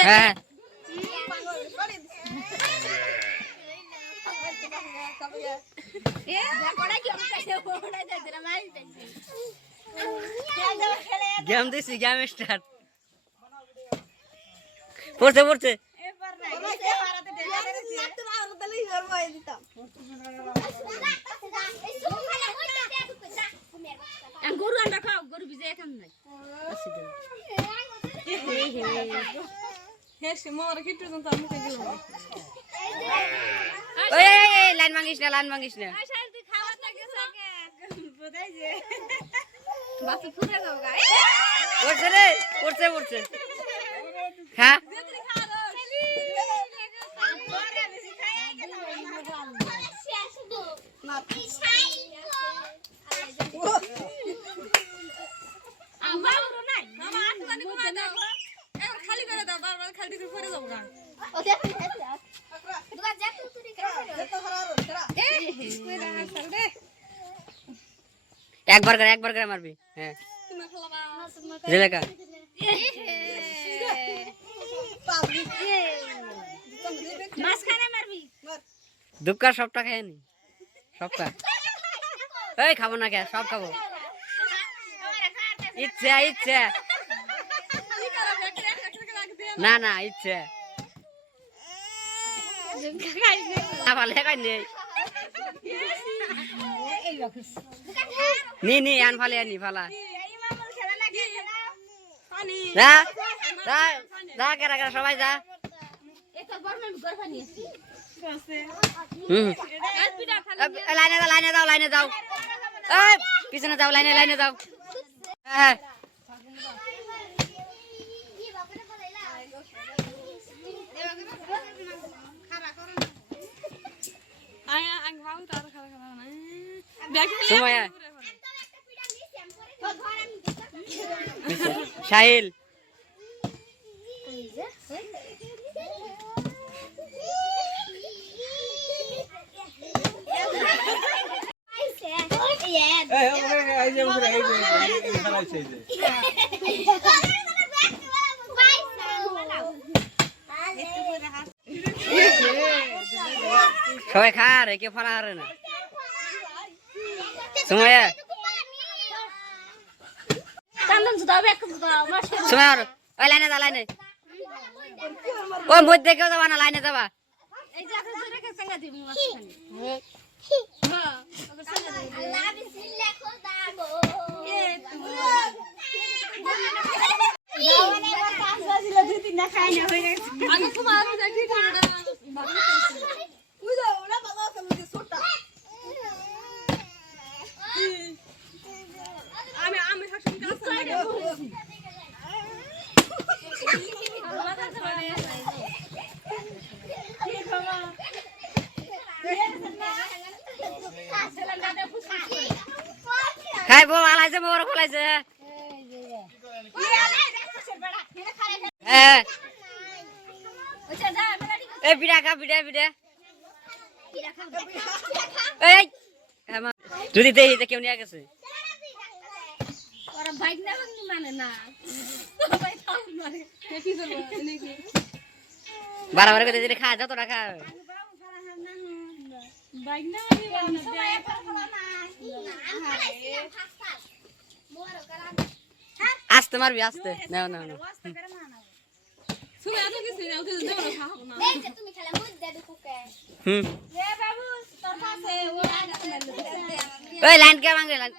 হ্যাঁ গেম দিছি game start পড়ছে পড়ছে গরু আন্ডা খাও গরু ভিজে এখন নাই ওই এই, এই, লাইন ভাঙিস না লাইন ভাঙিস না পড়ছে পড়ছে হ্যাঁ একবার করে একবার করে মারবি। হ্যাঁ। জেলেকা সবটা খেয়ে নি। সবটা। এই খাব না কে? সব খাব। ইচ্ছে ইচ্ছে। না না ইচ্ছে। না ভালো নেই নি নি, আন ফালে যা যা যা, কেরা কেরা, সবাই যা। আমি লাইনে দাও লাইনে দাও লাইনে দাও। পিছনে যাও, লাইনে লাইনে দাও হ্যাঁ আয়া আং ভাউ তার ব্যাগ সময় সাহিল সবাই খা রে কে ফালা হারে না। সময় কান্দন জুতা ব্যাগ জুতা মাসে সময় আর ওই লাইনে যা লাইনে ও মধ্যে কেউ যাবা না লাইনে যাবা এই যে এখন জোরে কে সঙ্গে দিমু মাঝখানে হ্যাঁ ওকে সঙ্গে দিমু আগে তোমার আমি দেখি না আমি খাই বউ আলাইছে বউর খোলাইছে হ্যাঁ। এই বিড়া খা, বিড়া বিড়া। এই হ্যাঁ। যদি দেখি কেউ নিয়ে গেছে। বারবার করে দিলে খা, যত টাকা আসতে মারবি আসতে। নাও নাও নাও। হুম। লাইন কে ভাঙবে লাইন।